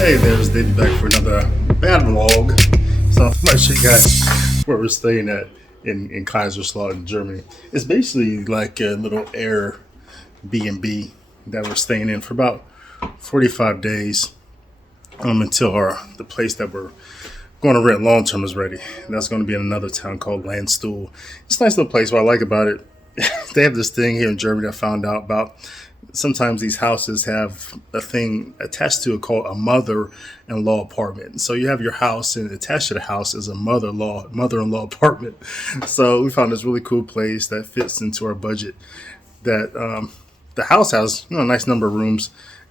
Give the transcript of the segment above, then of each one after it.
Hey, there's David back for another bad vlog. So I'm going to show you guys where we're staying at in Kaiserslautern, Germany. It's basically like a little Airbnb that we're staying in for about 45 days until the place that we're going to rent long term is ready. And that's going to be in another town called Landstuhl. It's a nice little place. What I like about it, they have this thing here in Germany I found out about. Sometimes these houses have a thing attached to it called a mother-in-law apartment. So you have your house, and attached to the house is a mother-in-law apartment. So we found this really cool place that fits into our budget. That the house has a nice number of rooms,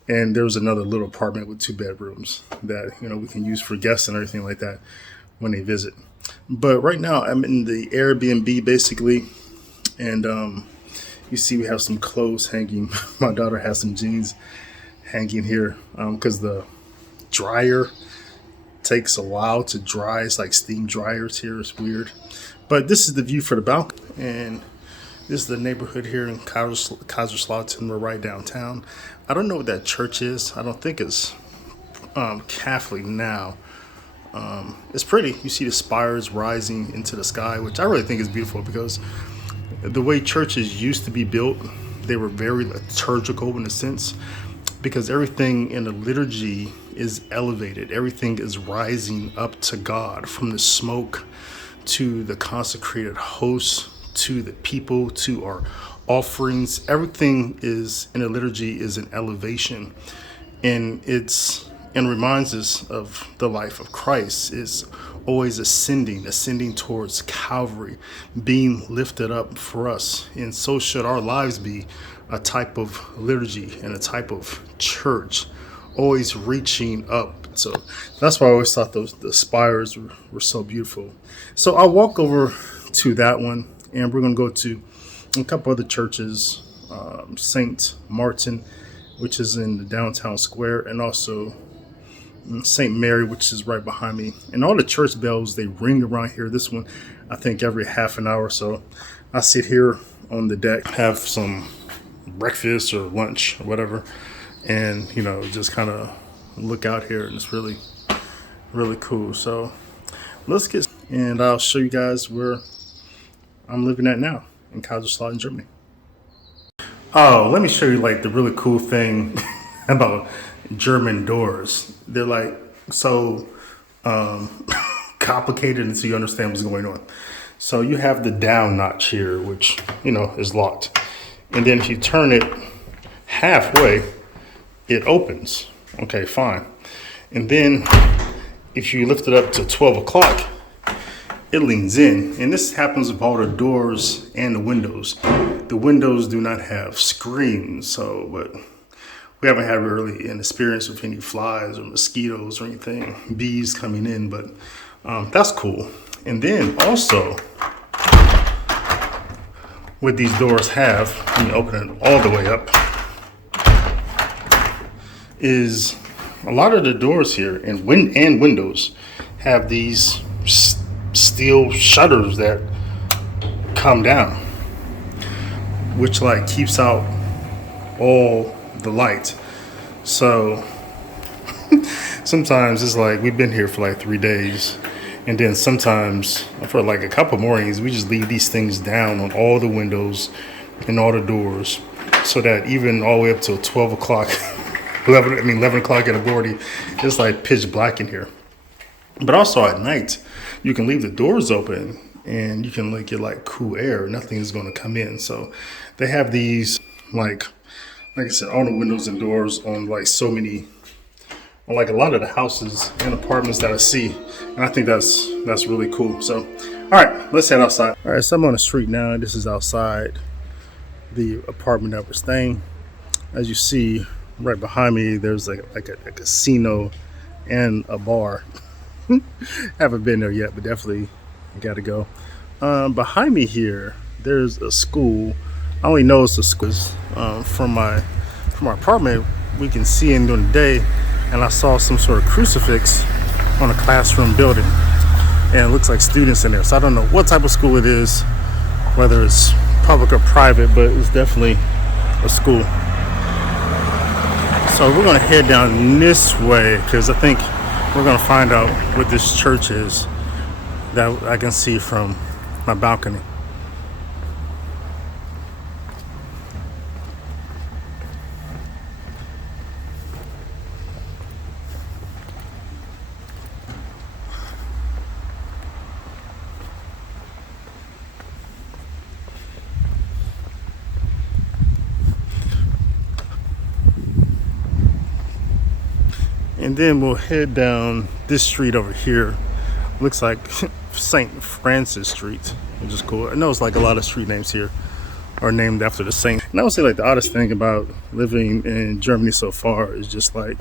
and there's another little apartment with 2 bedrooms that we can use for guests and everything like that when they visit. But right now I'm in the Airbnb basically, and you see we have some clothes hanging. My daughter has some jeans hanging here because the dryer takes a while to dry. It's like steam dryers here. It's weird. But this is the view for the balcony. And this is the neighborhood here in Kaiserslautern. We're right downtown. I don't know what that church is. I don't think it's Catholic now. It's pretty. You see the spires rising into the sky, which I really think is beautiful because the way churches used to be built, they were very liturgical in a sense, because everything in the liturgy is elevated. Everything is rising up to God, from the smoke to the consecrated hosts to the people to our offerings. Everything is in the liturgy is an elevation, and reminds us of the life of Christ is always ascending towards Calvary, being lifted up for us. And so should our lives be a type of liturgy and a type of church, always reaching up. So that's why I always thought the spires were so beautiful. So I'll walk over to that one, and we're going to go to a couple other churches, St. Martin, which is in the downtown square, and also St. Mary, which is right behind me. And all the church bells, they ring around here. This one, I think every half an hour or so. I sit here on the deck, have some breakfast or lunch or whatever, and just kind of look out here, and it's really, really cool. So let's get, and I'll show you guys where I'm living at now in Kaiserslautern, Germany. Oh, let me show you the really cool thing about German doors. They're so complicated until you understand what's going on. So you have the down notch here, which is locked, and then if you turn it halfway, it opens. Okay, fine. And then if you lift it up to 12 o'clock, it leans in. And this happens with all the doors and the windows. The windows do not have screens, but we haven't had really an experience with any flies or mosquitoes or anything, bees coming in, but that's cool. And then also, what these doors have, when you open it all the way up, is a lot of the doors here and windows have these steel shutters that come down, which keeps out all the light. So sometimes it's we've been here for 3 days, and then sometimes for a couple mornings we just leave these things down on all the windows and all the doors, so that even all the way up till 12 o'clock 11 o'clock in the morning, it's pitch black in here. But also at night you can leave the doors open and you can get cool air. Nothing is going to come in. So they have these like I said, all the windows and doors on so many, on a lot of the houses and apartments that I see. And I think that's really cool. So, all right, let's head outside. All right, so I'm on the street now. This is outside the apartment that we're staying. As you see, right behind me, there's a casino and a bar. Haven't been there yet, but definitely got to go. Behind me here, there's a school. I only know it's a school from our apartment. We can see in during the day, and I saw some sort of crucifix on a classroom building, and it looks like students in there. So I don't know what type of school it is, whether it's public or private, but it's definitely a school. So we're gonna head down this way because I think we're gonna find out what this church is that I can see from my balcony. And then we'll head down this street over here. Looks like St. Francis Street, which is cool. I know it's like a lot of street names here are named after the saint. And I would say like the oddest thing about living in Germany so far is just like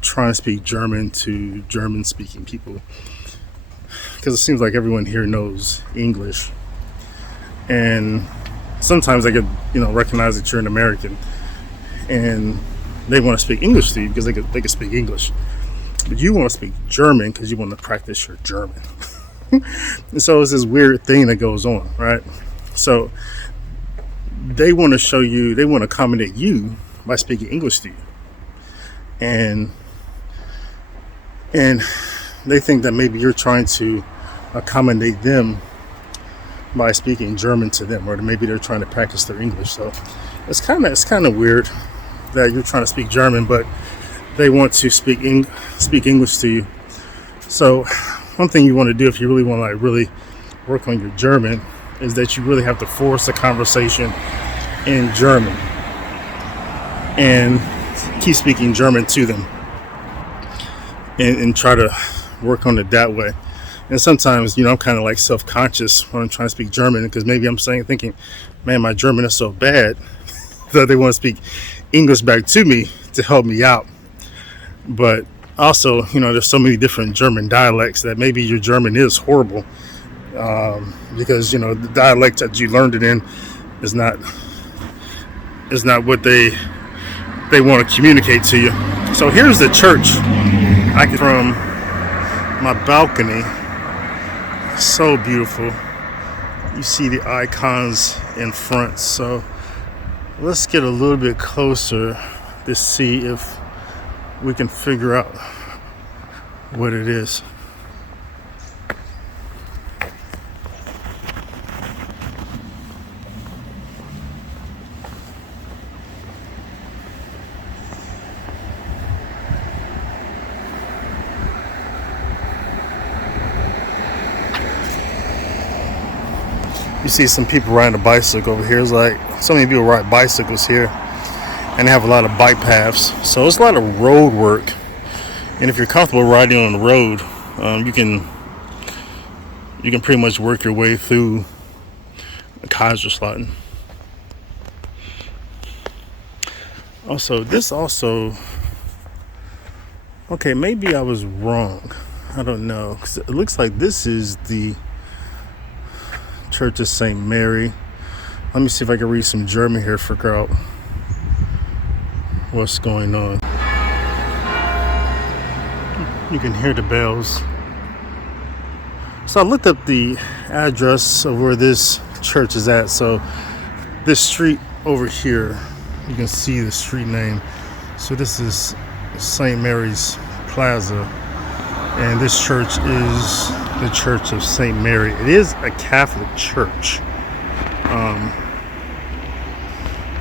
trying to speak German to German speaking people. Because it seems like everyone here knows English. And sometimes I could, recognize that you're an American. And they want to speak English to you because they can speak English. But you want to speak German because you want to practice your German. And so it's this weird thing that goes on, right? So they want to show you, they want to accommodate you by speaking English to you. And they think that maybe you're trying to accommodate them by speaking German to them, or maybe they're trying to practice their English. So it's kind of weird that you're trying to speak German, but they want to speak English to you. So one thing you want to do if you really want to really work on your German is that you really have to force a conversation in German and keep speaking German to them and try to work on it that way. And sometimes, I'm kind of like self-conscious when I'm trying to speak German because maybe I'm thinking, man, my German is so bad that they want to speak English back to me to help me out. But also, there's so many different German dialects that maybe your German is horrible because, the dialect that you learned it in is not what they want to communicate to you. So here's the church. I get from my balcony. So beautiful. You see the icons in front. So let's get a little bit closer to see if we can figure out what it is. You see some people riding a bicycle over here. It's like so many people ride bicycles here, and they have a lot of bike paths. So it's a lot of road work. And if you're comfortable riding on the road, you can pretty much work your way through Kaiserslautern. Okay, maybe I was wrong. I don't know, 'cause it looks like this is the Church of St. Mary. Let me see if I can read some German here, figure out what's going on. You can hear the bells. So I looked up the address of where this church is at. So this street over here, you can see the street name. So this is St. Mary's Plaza, and this church is the Church of St. Mary. It is a Catholic church.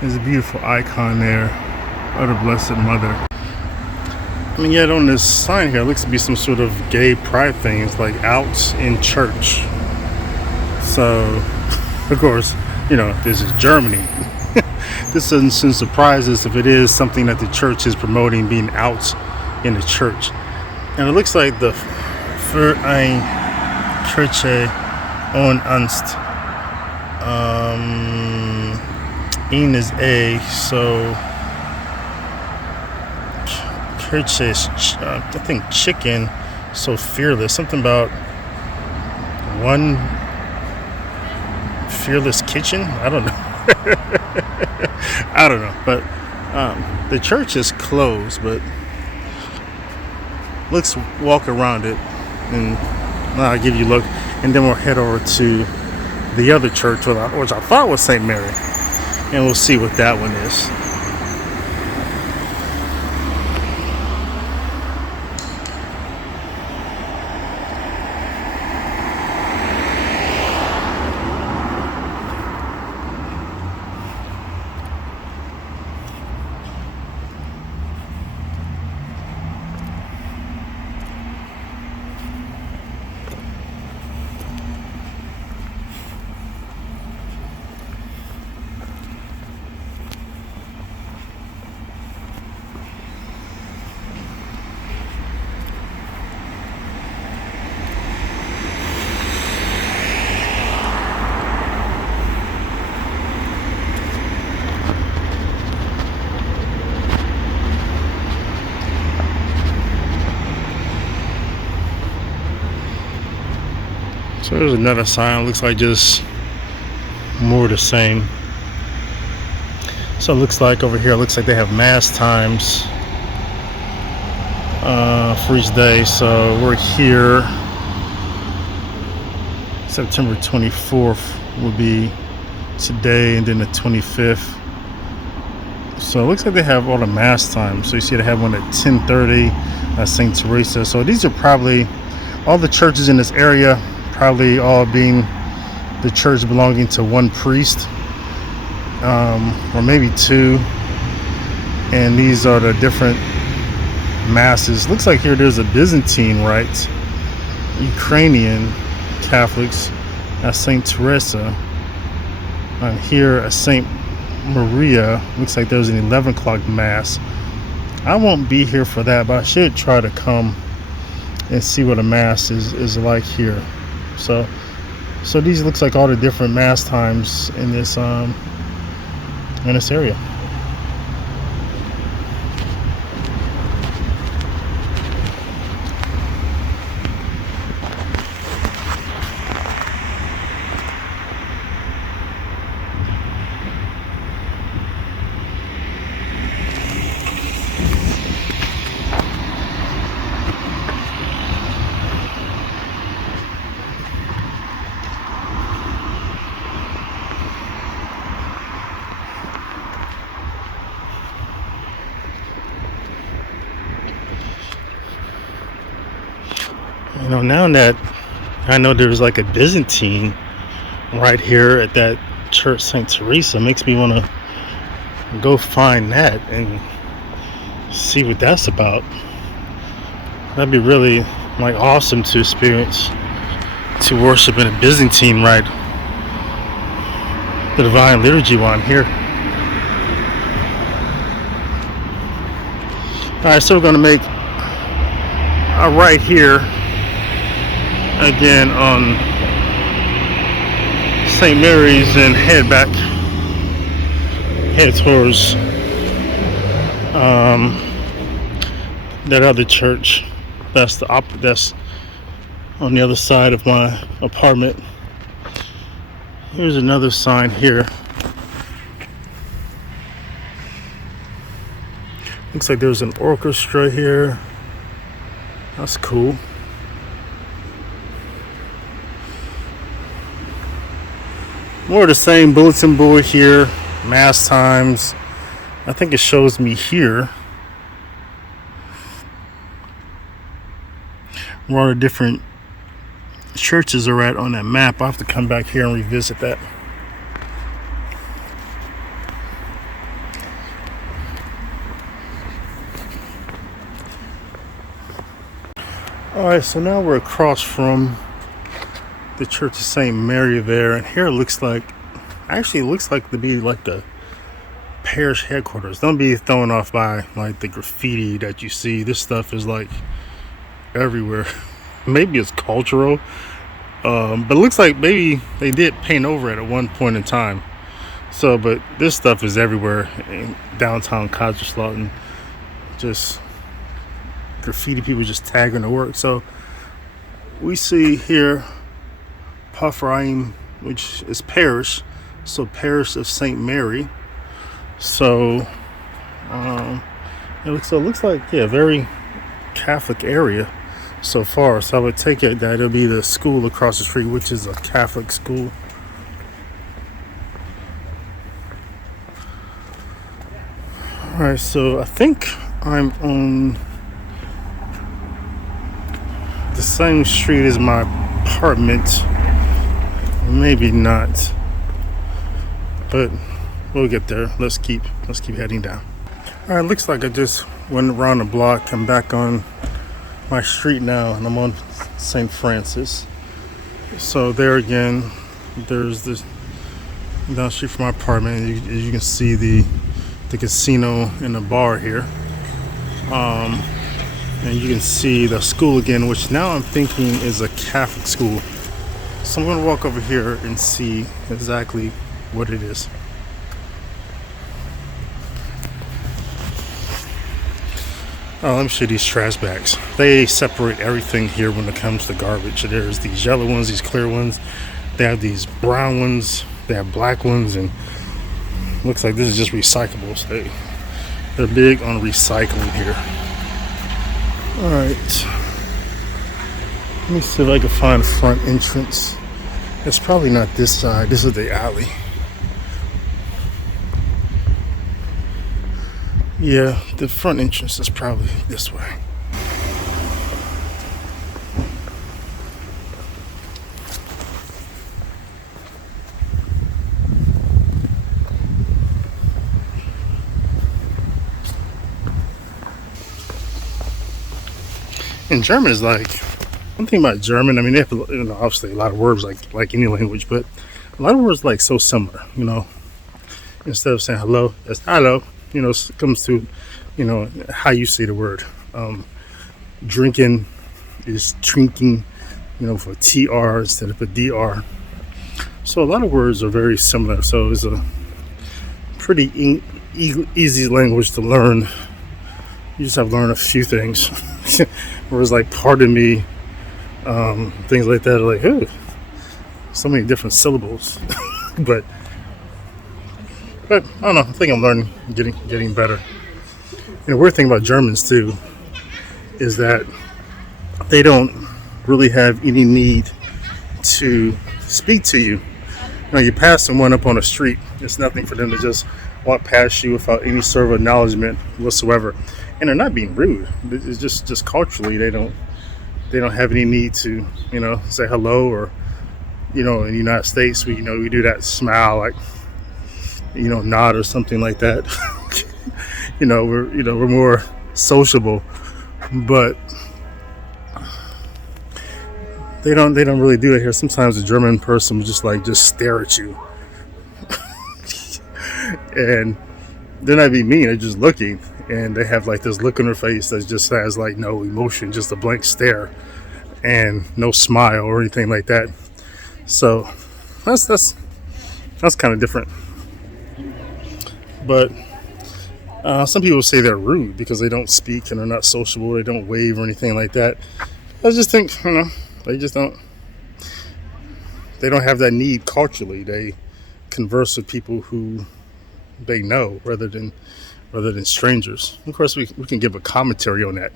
There's a beautiful icon there of the Blessed Mother. Yet on this sign here, it looks to be some sort of gay pride thing. It's like out in church. So, of course, this is Germany. This doesn't surprise us if it is something that the church is promoting, being out in the church. And it looks like the Verein Kirche und Ernst. In is A, so Kirche is, I think, chicken, so fearless. Something about one fearless kitchen? I don't know. I don't know. But the church is closed, but let's walk around it and I'll give you a look, and then we'll head over to the other church, which I thought was St. Mary, and we'll see what that one is. So there's another sign. Looks like just more of the same. So it looks like over here, looks like they have mass times for each day. So we're here. September 24th would be today, and then the 25th. So it looks like they have all the mass times. So you see they have one at 10:30 at St. Teresa. So these are probably all the churches in this area, probably all being the church belonging to one priest, or maybe two. And these are the different masses. Looks like here there's a Byzantine rite, Ukrainian Catholics at St. Teresa, and here at St. Maria looks like there's an 11 o'clock mass. I won't be here for that, but I should try to come and see what a mass is like here. So these looks like all the different mass times in this area. You know, now that I know there's like a Byzantine right here at that church, St. Teresa, makes me want to go find that and see what that's about. That'd be really like awesome to experience, to worship in a Byzantine rite, the Divine Liturgy while I'm here. Alright, so we're going to make a right here again on St. Mary's and head towards that other church. That's on the other side of my apartment. Here's another sign here. Looks like there's an orchestra here. That's cool. More of the same bulletin board here. Mass times. I think it shows me here where all the different churches are at on that map. I'll have to come back here and revisit that. Alright, so now we're across from the Church of St. Mary there, and here it looks like to be like the parish headquarters. Don't be thrown off by like the graffiti that you see. This stuff is like everywhere. Maybe it's cultural, but it looks like maybe they did paint over it at one point in time. So, but this stuff is everywhere in downtown Kaiserslautern. Just graffiti, people just tagging the work. So we see here Paphraim, which is parish, so parish of St. Mary. So it looks like very Catholic area so far. So I would take it that it'll be the school across the street, which is a Catholic school. Alright, so I think I'm on the same street as my apartment. Maybe not, but we'll get there. Let's keep heading down. All right, looks like I just went around the block. I'm back on my street now, and I'm on St. Francis. So there again, there's this down the street from my apartment. As you can see the casino and the bar here, and you can see the school again, which now I'm thinking is a Catholic school. So I'm going to walk over here and see exactly what it is. Oh, let me show you these trash bags. They separate everything here when it comes to garbage. There's these yellow ones, these clear ones. They have these brown ones. They have black ones, and looks like this is just recyclables. They're big on recycling here. All right. Let me see if I can find a front entrance. It's probably not this side. This is the alley. Yeah, the front entrance is probably this way. And German is like, one thing about German, I mean, they have, obviously a lot of words like any language, but a lot of words like so similar, instead of saying hello, it's hello. It comes to, how you say the word. Drinking is drinking, for TR instead of a DR. So a lot of words are very similar. So it's a pretty easy language to learn. You just have to learn a few things. Whereas like, pardon me, things like that are like, oh, so many different syllables. but I don't know. I think I'm learning, getting better. And the weird thing about Germans too is that they don't really have any need to speak to you. You pass someone up on the street, it's nothing for them to just walk past you without any sort of acknowledgement whatsoever. And they're not being rude. It's just culturally they don't have any need to say hello, or in the United States we do that smile, like nod or something like that. We're more sociable, but they don't really do it here. Sometimes a German person will just stare at you, and they're not being mean. They're just looking, and they have like this look on their face that just has like no emotion, just a blank stare, and no smile or anything like that. So that's kind of different. But some people say they're rude because they don't speak and they're not sociable. They don't wave or anything like that. I just think, they just don't. They don't have that need culturally. They converse with people who they know rather than strangers. Of course, we can give a commentary on that,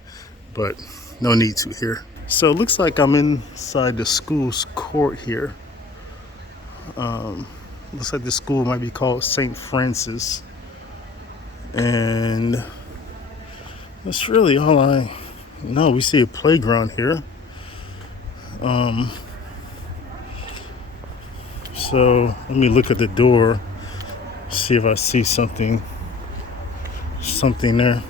but no need to here. So it looks like I'm inside the school's court here. Looks like the school might be called St. Francis. And that's really all I know. We see a playground here. So let me look at the door, see if I see something there.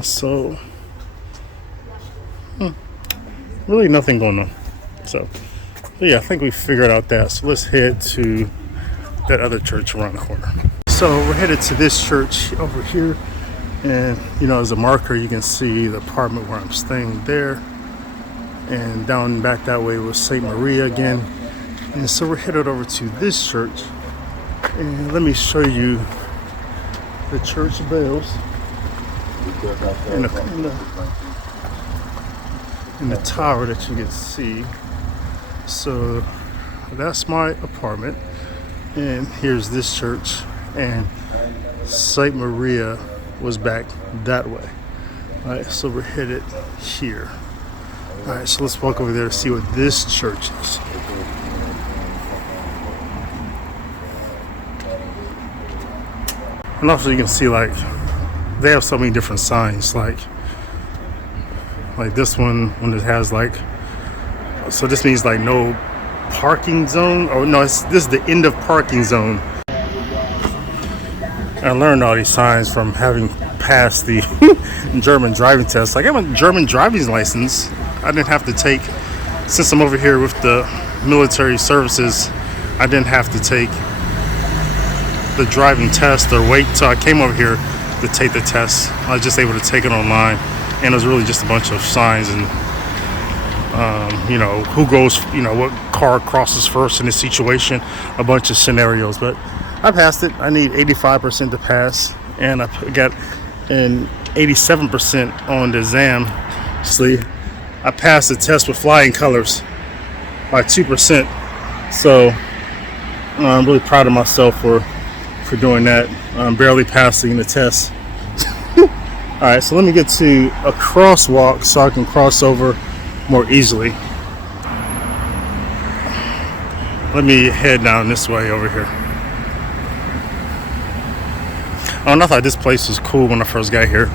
So really nothing going on. So yeah, I think we figured out that. So let's head to that other church around the corner. So we're headed to this church over here, and as a marker you can see the apartment where I'm staying there, and down back that way was St. Maria again. And so we're headed over to this church, and let me show you the church bells in the tower that you can see. So that's my apartment, and here's this church, and St. Maria was back that way. All right, so we're headed here. All right, so let's walk over there to see what this church is. And also you can see like they have so many different signs, like this one when it has like, so this means like no parking zone, or no, this is the end of parking zone. I learned all these signs from having passed the German driving test. Like I have a German driving license. I didn't have to take, since I'm over here with the military services, I didn't have to take the driving test or wait till I came over here to take the test. I was just able to take it online, and it was really just a bunch of signs and You know, who goes, you know, what car crosses first in this situation, a bunch of scenarios. But I passed it. I need 85% to pass, and I got an 87% on the exam. See, I passed the test with flying colors by 2%. So I'm really proud of myself for doing that. I'm barely passing the test. All right, so let me get to a crosswalk so I can cross over more easily. Let me head down this way over here. Oh, and I thought this place was cool when I first got here.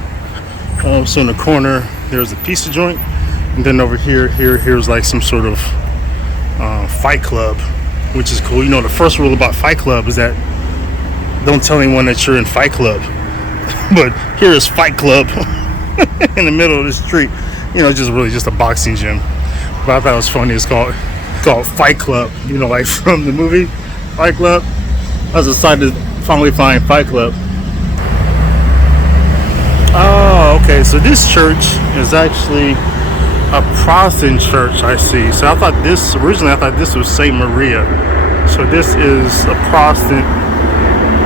So in the corner, there's a pizza joint, and then over here's like some sort of fight club, which is cool. You know, the first rule about Fight Club is that don't tell anyone that you're in Fight Club. But here is Fight Club in the middle of the street. You know, it's just a boxing gym. But I thought it was funny. It's called Fight Club. You know, like from the movie Fight Club. I was excited to finally find Fight Club. Oh, okay. So this church is actually a Protestant church, I see. So originally I thought this was St. Maria. So this is a Protestant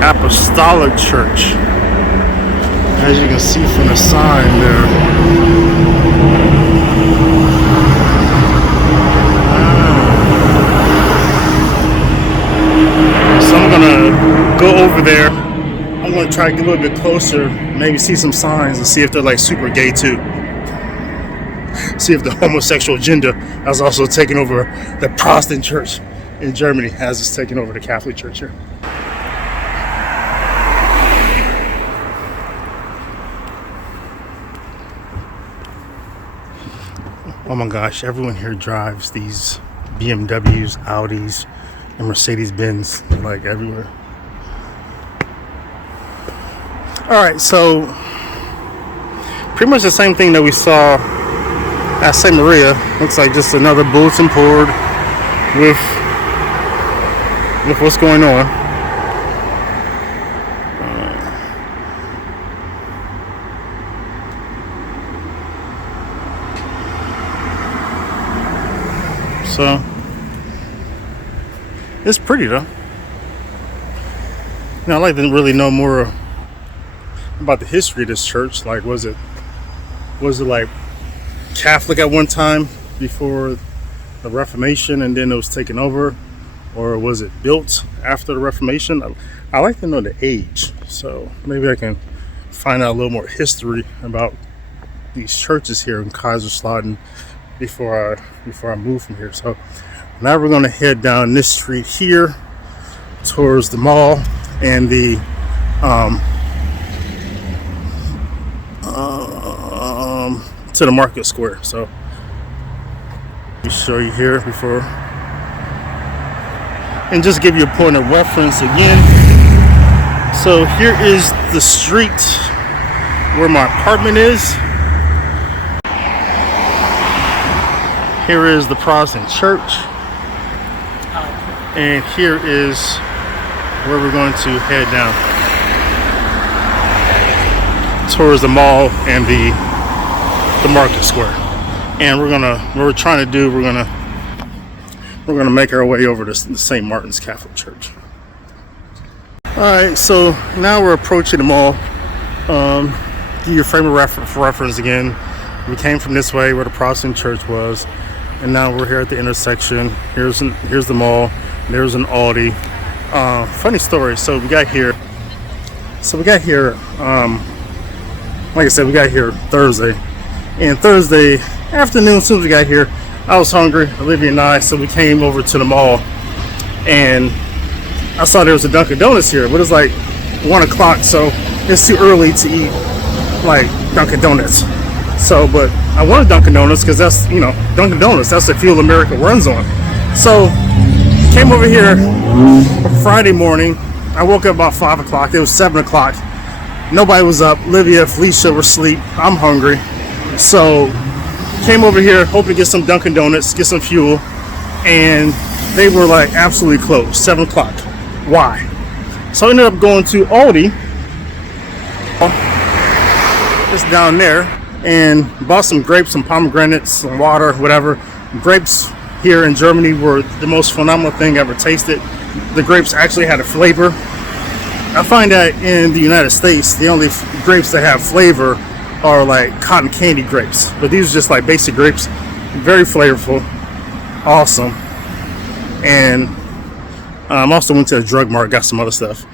apostolic church. As you can see from the sign there. So I'm gonna go over there. I'm gonna try to get a little bit closer, maybe see some signs and see if they're like super gay too. See if the homosexual agenda has also taken over the Protestant church in Germany as it's taken over the Catholic church here. Oh my gosh, everyone here drives these BMWs, Audis, and Mercedes-Benz, like everywhere. Alright, so pretty much the same thing that we saw at St. Maria. Looks like just another bulletin board with what's going on. So it's pretty though. You know, I'd like to really know more about the history of this church. Like, was it like Catholic at one time before the Reformation and then it was taken over, or was it built after the Reformation? I like to know the age, so maybe I can find out a little more history about these churches here in Kaiserslautern before I move from here. So now we're going to head down this street here towards the mall and the to the market square. So let me show you here before, and just give you a point of reference again. So here is the street where my apartment is. Here is the Protestant church, and here is where we're going to head down towards the mall and the market square. And we're gonna make our way over to the St. Martin's Catholic Church. All right, so now we're approaching the mall. Give you a frame of reference again. We came from this way where the Protestant church was, and now we're here at the intersection. Here's the mall. There's an Audi. Funny story. So we got here. Like I said, we got here Thursday. And Thursday afternoon, as soon as we got here, I was hungry, Olivia and I, so we came over to the mall. And I saw there was a Dunkin' Donuts here, but it's like 1 o'clock, so it's too early to eat like Dunkin' Donuts. So, but I wanted Dunkin' Donuts because that's, you know, Dunkin' Donuts, that's the fuel America runs on. So, came over here Friday morning. I woke up about 5 o'clock. It was 7 o'clock. Nobody was up. Livia, Felicia were asleep. I'm hungry. So, came over here hoping to get some Dunkin' Donuts, get some fuel. And they were like absolutely closed. 7 o'clock. Why? So I ended up going to Aldi. It's down there. And bought some grapes, some pomegranates, some water, whatever. grapes here in Germany were the most phenomenal thing I ever tasted. The grapes actually had a flavor. I find that in the United States, the only grapes that have flavor are like cotton candy grapes. But these are just like basic grapes, very flavorful, awesome. And also went to the drug mart, got some other stuff.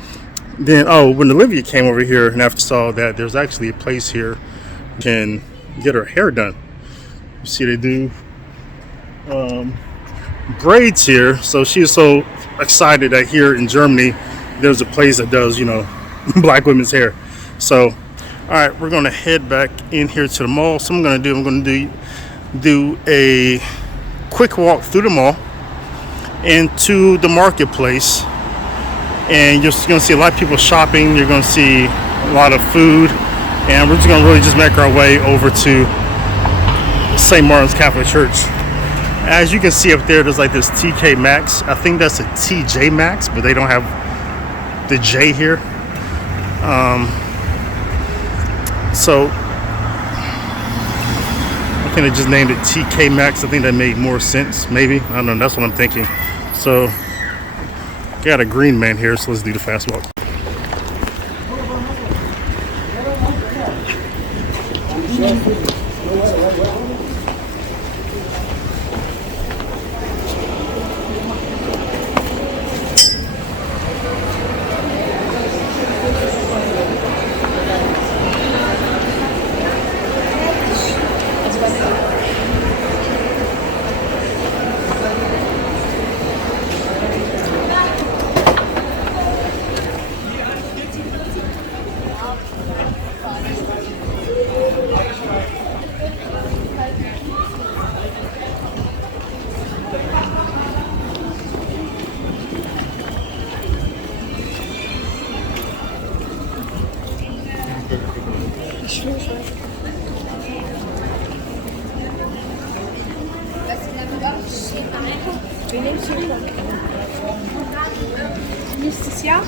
Then, when Olivia came over here and after saw that there's actually a place here you can get her hair done. You see they do braids here. So she is so excited that here in Germany there's a place that does, black women's hair. So, all right, we're gonna head back in here to the mall. So I'm gonna do a quick walk through the mall into the marketplace, and you're gonna see a lot of people shopping. You're gonna see a lot of food, and we're just gonna really just make our way over to St. Martin's Catholic Church. As you can see up there, there's like this TK Maxx. I think that's a TJ Maxx, but they don't have the J here. So I think they just named it TK Maxx. I think that made more sense, maybe. I don't know, that's what I'm thinking. So got a green man here, so let's do the fast walk. Nächstes Jahr?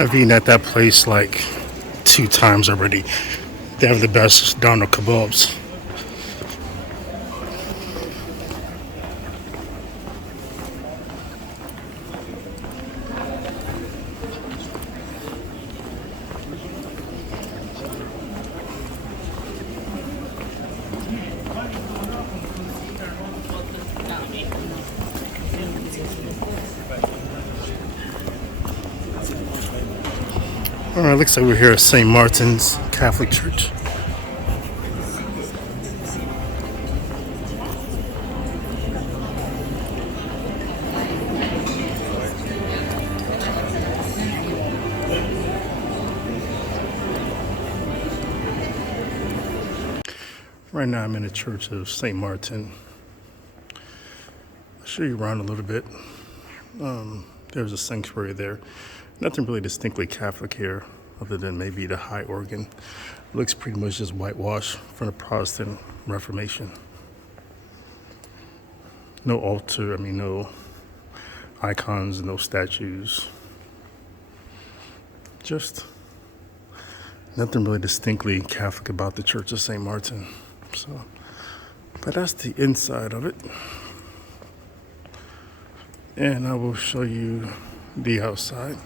I've eaten at that place like 2 times already. They have the best doner kebabs. All right, looks like we're here at St. Martin's Catholic Church. Right now I'm in the Church of St. Martin. I'll show you around a little bit. There's a sanctuary there. Nothing really distinctly Catholic here, other than maybe the high organ. It looks pretty much just whitewashed from the Protestant Reformation. No altar, no icons, no statues. Just nothing really distinctly Catholic about the Church of St. Martin. So, but that's the inside of it. And I will show you the outside.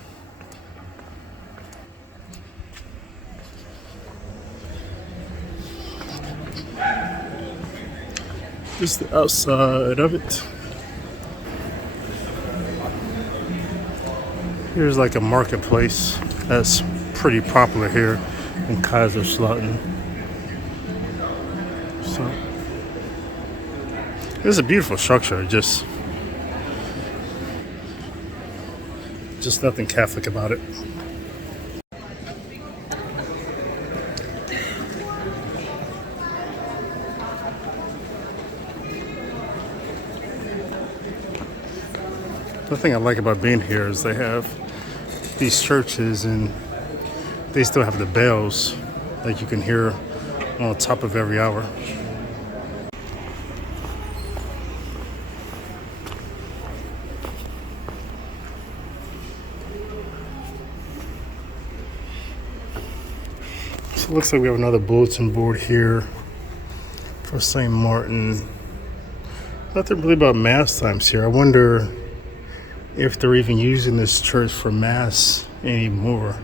This is the outside of it. Here's like a marketplace that's pretty popular here in Kaiserslautern. So it's a beautiful structure, just nothing Catholic about it. The thing I like about being here is they have these churches and they still have the bells that you can hear on top of every hour. So it looks like we have another bulletin board here for St. Martin. Nothing really about Mass times here. I wonder if they're even using this church for Mass anymore.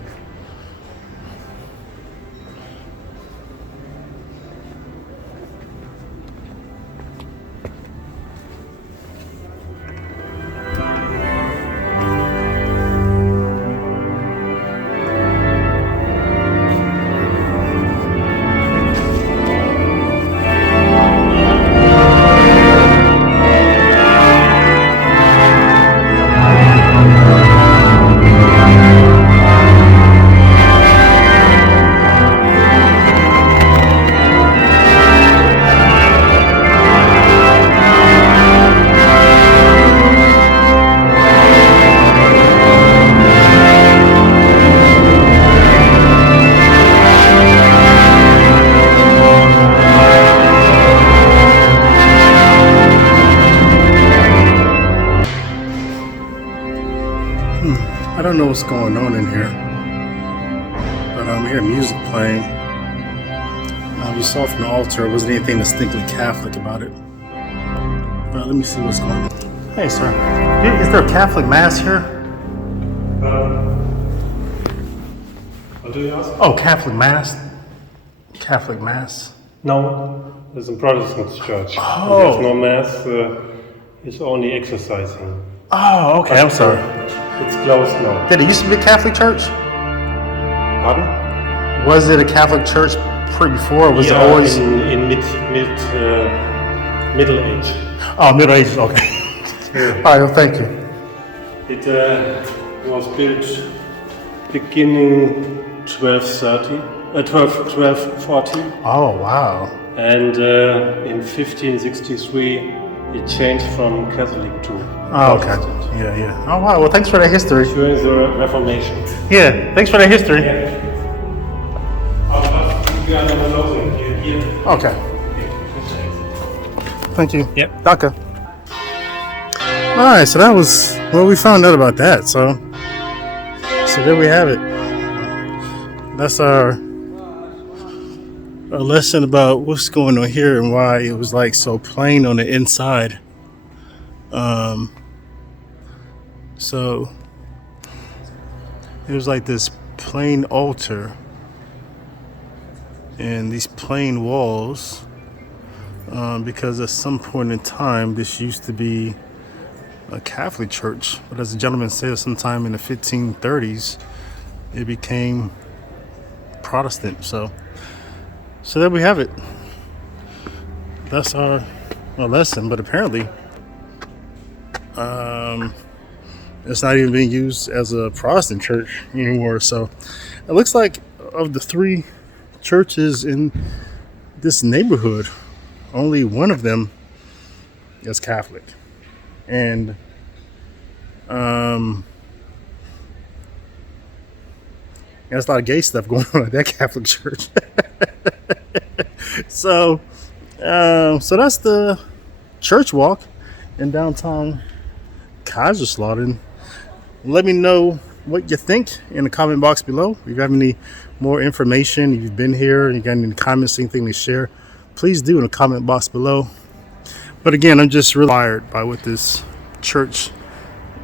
I don't know what's going on in here, but I hear music playing. We saw from the altar, it wasn't anything distinctly Catholic about it. But let me see what's going on. Hey, sir, is there a Catholic Mass here? What do you ask? Oh, Catholic Mass? Catholic Mass? No, it's a Protestant church. Oh. There's no Mass, it's only exercising. Oh, okay, I'm sorry. It's closed now. Did it used to be a Catholic church? Pardon? Was it a Catholic church before, or was it Yeah, always... in Middle Age. Oh, Middle Ages, okay. Yeah. All right, well, thank you. It was built beginning 1240, Oh, wow. and in 1563 it changed from Catholic to Oh, okay. Protestant. Yeah. Oh, wow. Well, thanks for that history. During the Reformation. Yeah, thanks for that history. We are not closing here. Okay. Thank you. Yep. Danke. All right, so that was we found out about that. So there we have it. That's our lesson about what's going on here and why it was like so plain on the inside. So it was like this plain altar and these plain walls, because at some point in time this used to be a Catholic church, but as the gentleman said, sometime in the 1530s it became Protestant. So there we have it. That's our lesson. But apparently it's not even being used as a Protestant church anymore. So it looks like of the 3 churches in this neighborhood, only one of them is Catholic. And there's a lot of gay stuff going on at that Catholic church. So that's the church walk in downtown Kaiserslautern. Let me know what you think in the comment box below. If you have any more information, if you've been here, you got any comments, anything to share, please do in the comment box below. But again, I'm just really inspired by what this church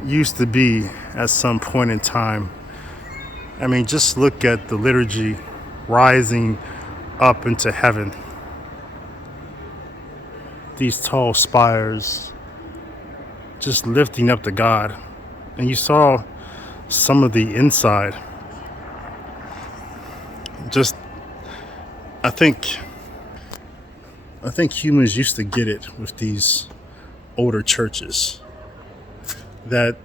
used to be at some point in time. I mean, just look at the liturgy rising up into heaven. These tall spires just lifting up to God. And you saw some of the inside. Just, I think humans used to get it with these older churches, that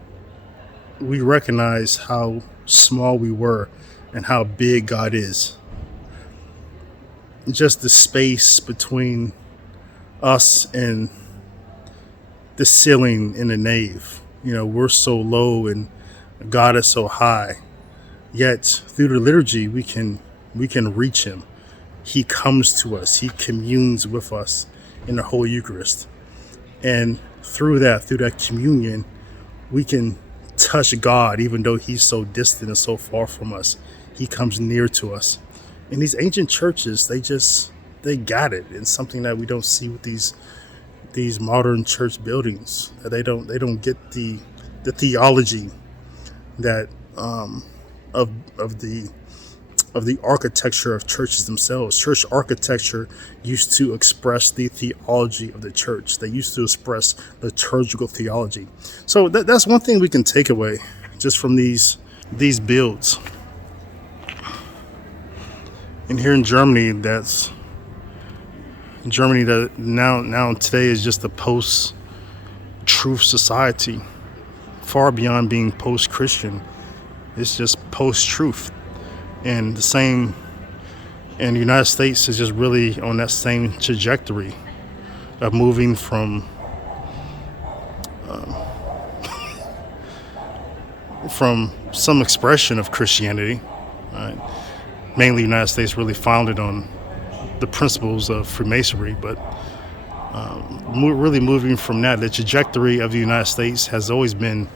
we recognize how small we were and how big God is. Just the space between us and the ceiling in the nave. You know, we're so low and God is so high. Yet through the liturgy we can reach him. He comes to us. He communes with us in the Holy Eucharist. And through that communion, we can touch God, even though he's so distant and so far from us. He comes near to us. And these ancient churches, they got it. It's something that we don't see with these modern church buildings. They don't get the theology that of the architecture of churches themselves. Church architecture used to express the theology of the church. They used to express liturgical theology. So that's one thing we can take away just from these builds. And here in Germany, that now today is just a post-truth society, far beyond being post-Christian. It's just post-truth. And the same, and the United States is just really on that same trajectory of moving from some expression of Christianity, right? Mainly the United States really founded on the principles of Freemasonry, but really moving from that. The trajectory of the United States has always been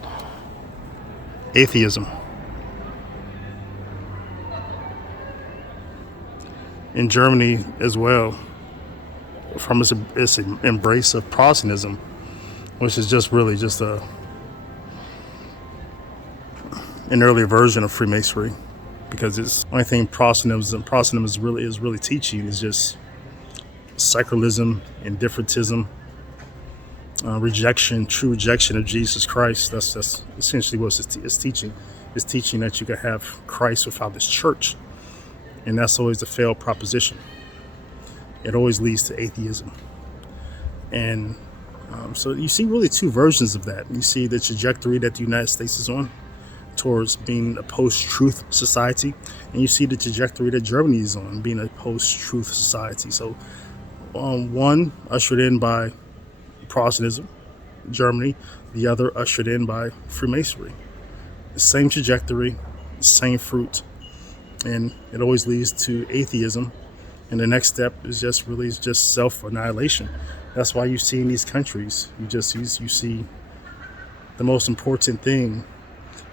atheism. In Germany as well, from its embrace of Protestantism, which is just really just an earlier version of Freemasonry, because it's the only thing Protestantism is really teaching is just secularism, indifferentism, true rejection of Jesus Christ. That's essentially what it's teaching. It's teaching that you can have Christ without this church. And that's always a failed proposition. It always leads to atheism. And so you see really 2 versions of that. You see the trajectory that the United States is on towards being a post-truth society. And you see the trajectory that Germany is on, being a post-truth society. So one ushered in by Protestantism, Germany, the other ushered in by Freemasonry. The same trajectory, the same fruit. And it always leads to atheism. And the next step is just self-annihilation. That's why you see in these countries, you see the most important thing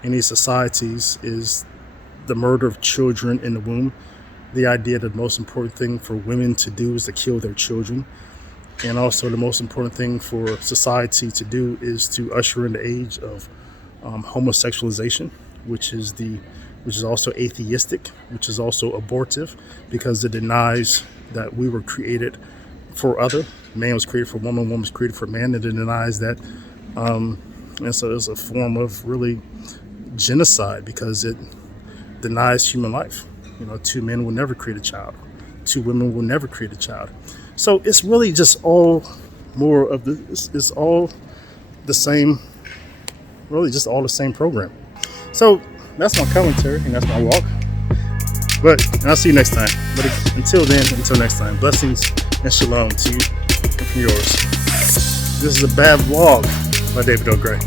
in these societies is the murder of children in the womb. The idea that the most important thing for women to do is to kill their children. And also the most important thing for society to do is to usher in the age of homosexualization, which is also atheistic, which is also abortive, because it denies that we were created for other. Man was created for woman, woman was created for man, and it denies that. And so it's a form of really genocide because it denies human life. You know, two men will never create a child. Two women will never create a child. So it's really just all more of the, it's all the same, really just all the same program. So that's my commentary and that's my walk. But I'll see you next time. But until then, until next time, blessings and shalom to you and from yours. This is a bad vlog by David O'Gray.